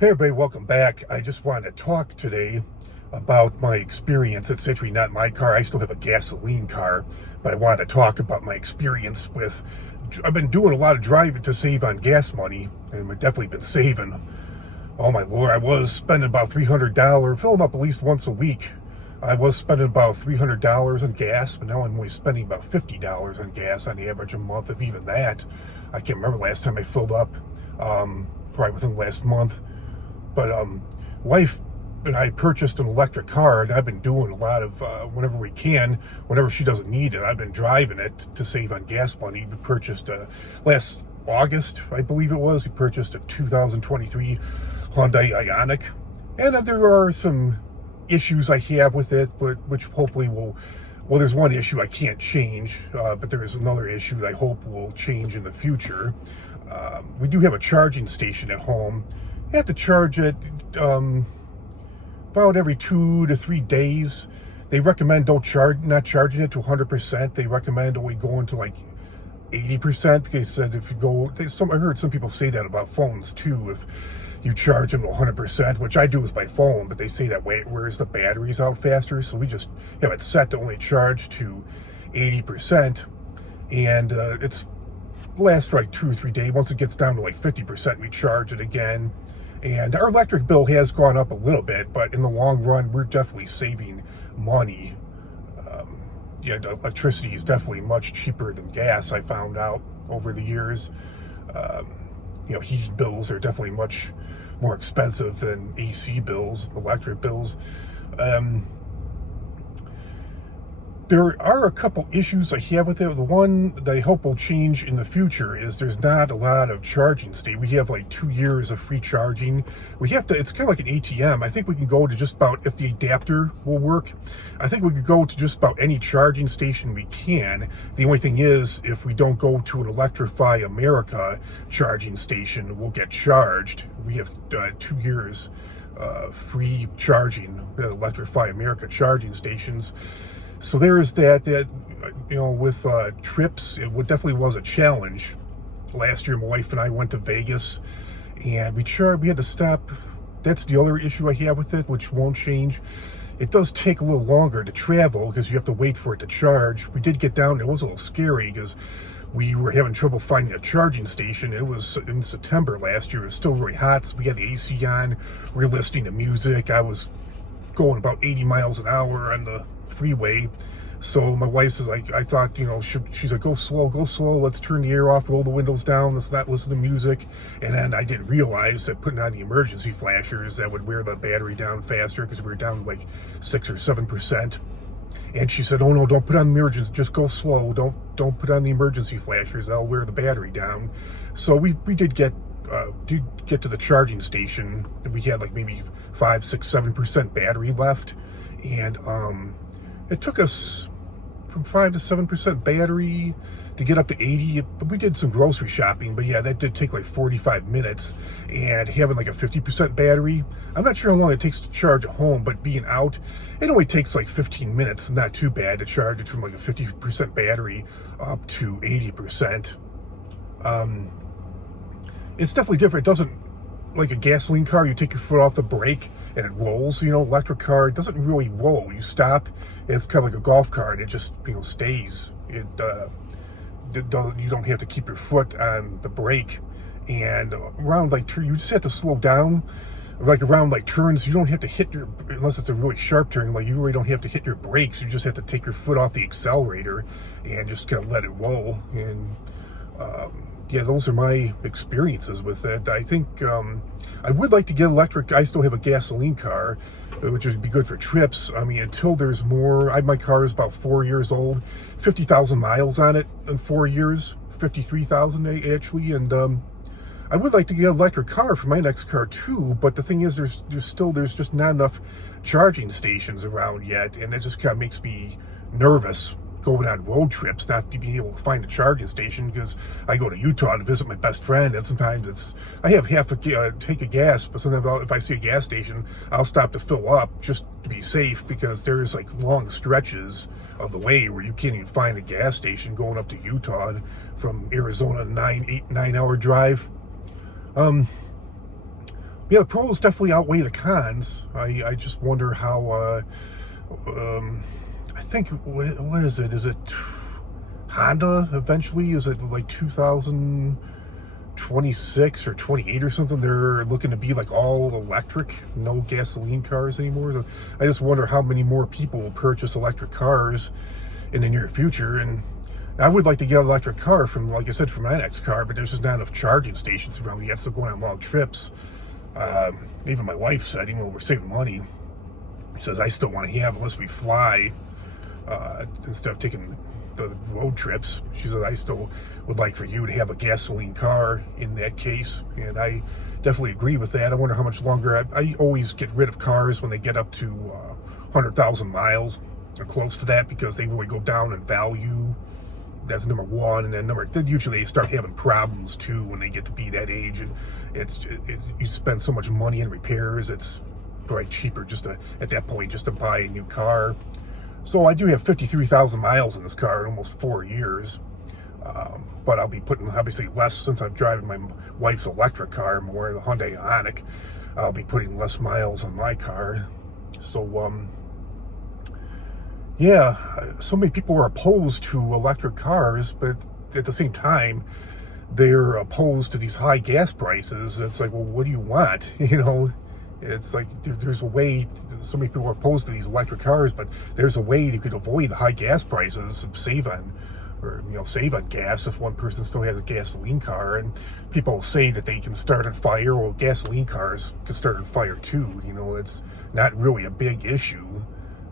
Hey everybody, welcome back. I just wanted to talk today about my experience. It's actually not my car. I still have a gasoline car, but I wanted to talk about my experience with, I've been doing a lot of driving to save on gas money, and I've definitely been saving. Oh my Lord, I was spending about $300, filling up at least once a week. I was spending about $300 on gas, but now I'm only spending about $50 on gas on the average a month, if even that. I can't remember last time I filled up, probably within the last month. But wife and I purchased an electric car, and I've been doing a lot of, whenever we can, whenever she doesn't need it, I've been driving it to save on gas money. We purchased, last August, I believe it was, we purchased a 2023 Hyundai Ioniq. And there are some issues I have with it, but which hopefully will, well, there's one issue I can't change, but there is another issue that I hope will change in the future. We do have a charging station at home. You have to charge it about every 2 to 3 days. They recommend not charging it to 100%. They recommend only going to like 80%, because they said if you go, I heard some people say that about phones too. If you charge them to 100%, which I do with my phone, but they say that way it wears the batteries out faster. So we just have it set to only charge to 80%, and it's lasts for like 2 or 3 days. Once it gets down to like 50%, we charge it again. And our electric bill has gone up a little bit, but in the long run, we're definitely saving money. The electricity is definitely much cheaper than gas, I found out over the years. Heating bills are definitely much more expensive than AC bills, electric bills. There are a couple issues I have with it. The one that I hope will change in the future is there's not a lot of charging state. We have like 2 years of free charging. It's kind of like an ATM. I think we can go to just about, if the adapter will work, I think we could go to just about any charging station we can. The only thing is, if we don't go to an Electrify America charging station, we'll get charged. We have 2 years free charging at Electrify America charging stations. So there's that, with trips, it definitely was a challenge. Last year, my wife and I went to Vegas, and we had to stop. That's the other issue I have with it, which won't change. It does take a little longer to travel because you have to wait for it to charge. We did get down, it was a little scary because we were having trouble finding a charging station. It was in September last year. It was still very hot, so we had the AC on. We were listening to music. I was going about 80 miles an hour on the freeway. So my wife is like, I thought, she's like, go slow, let's turn the air off, roll the windows down, let's not listen to music. And then I didn't realize that putting on the emergency flashers, that would wear the battery down faster, because we were down like 6 or 7%. And she said, oh no, don't put on the emergency, just go slow, don't put on the emergency flashers, that'll wear the battery down. So we did get to the charging station, and we had like maybe 5, 6, 7% battery left. And it took us from 5 to 7% battery to get up to 80. But we did some grocery shopping, but yeah, that did take like 45 minutes. And having like a 50% battery, I'm not sure how long it takes to charge at home, but being out, it only takes like 15 minutes. Not too bad to charge it from like a 50% battery up to 80%. It's definitely different. It doesn't, like a gasoline car, you take your foot off the brake and it rolls. Electric car, it doesn't really roll. You stop, it's kind of like a golf cart. It just, stays. You don't have to keep your foot on the brake. And around you just have to slow down. Like around turns, you don't have to hit unless it's a really sharp turn, you really don't have to hit your brakes. You just have to take your foot off the accelerator and just kind of let it roll. And those are my experiences with it. I think I would like to get electric. I still have a gasoline car, which would be good for trips. Until there's more. My car is about 4 years old, 50,000 miles on it in 4 years, 53,000 actually. And I would like to get an electric car for my next car too. But the thing is, there's just not enough charging stations around yet, and it just kind of makes me nervous going on road trips, not being able to find a charging station, because I go to Utah to visit my best friend, and sometimes I have half a tank of gas, but sometimes if I see a gas station, I'll stop to fill up just to be safe, because there's long stretches of the way where you can't even find a gas station going up to Utah, and from Arizona, 9 hour drive. Yeah, the pros definitely outweigh the cons. I just wonder how, I think, what is it? Is it Honda eventually? Is it like 2026 or 28 or something? They're looking to be like all electric, no gasoline cars anymore. So I just wonder how many more people will purchase electric cars in the near future. And I would like to get an electric car from, like I said, from my next car, but there's just not enough charging stations around yet. So going on long trips. Even my wife said, even though we're saving money, she says, I still want to have, unless we fly, instead of taking the road trips, she said, I still would like for you to have a gasoline car in that case. And I definitely agree with that. I wonder how much longer. I always get rid of cars when they get up to 100,000 miles or close to that, because they really go down in value. That's number one. And then usually they start having problems too when they get to be that age, and you spend so much money in repairs, it's probably cheaper just to, at that point, just to buy a new car. So I do have 53,000 miles in this car in almost 4 years, but I'll be putting obviously less, since I'm driving my wife's electric car more, the Hyundai Ioniq. I'll be putting less miles on my car. So yeah, so many people are opposed to electric cars, but at the same time, they're opposed to these high gas prices. It's like, well, what do you want? You know, it's like there's a way. So many people are opposed to these electric cars, but there's a way you could avoid the high gas prices, save on gas if one person still has a gasoline car. And people say that they can start on fire. Well, gasoline cars can start on fire too. You know, it's not really a big issue.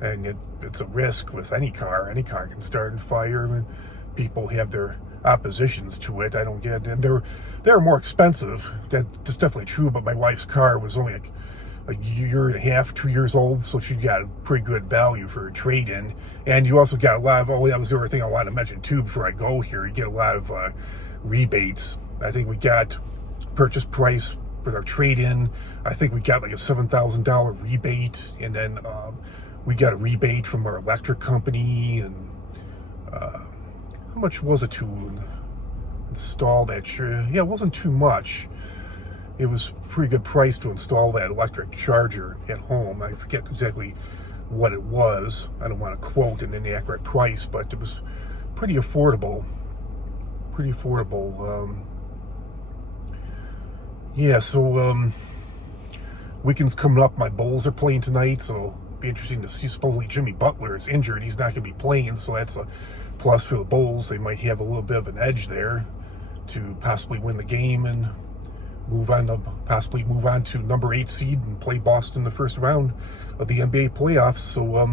And it's a risk with any car. Any car can start on fire. I mean, people have their oppositions to it. I don't get it. And they're more expensive. That's definitely true. But my wife's car was only like a year and a half, 2 years old, so she got a pretty good value for a trade-in. And you also got a lot of, that was the other thing I wanted to mention too before I go here. You get a lot of rebates. I think we got purchase price with our trade-in. I think we got like a $7,000 rebate, and then we got a rebate from our electric company. And how much was it to install that? Yeah, it wasn't too much. It was a pretty good price to install that electric charger at home. I forget exactly what it was. I don't want to quote an inaccurate price, but it was pretty affordable. Pretty affordable. Yeah, so weekend's coming up. My Bulls are playing tonight, so it'll be interesting to see. Supposedly Jimmy Butler is injured. He's not going to be playing, so that's a plus for the Bulls. They might have a little bit of an edge there to possibly win the game and possibly move on to number 8 seed and play Boston the first round of the NBA playoffs. So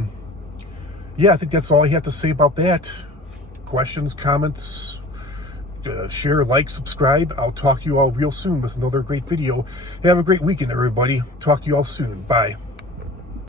yeah, I think that's all I have to say about that. Questions, comments, share, like, subscribe. I'll talk to you all real soon with another great video. Have a great weekend, everybody. Talk to you all soon. Bye.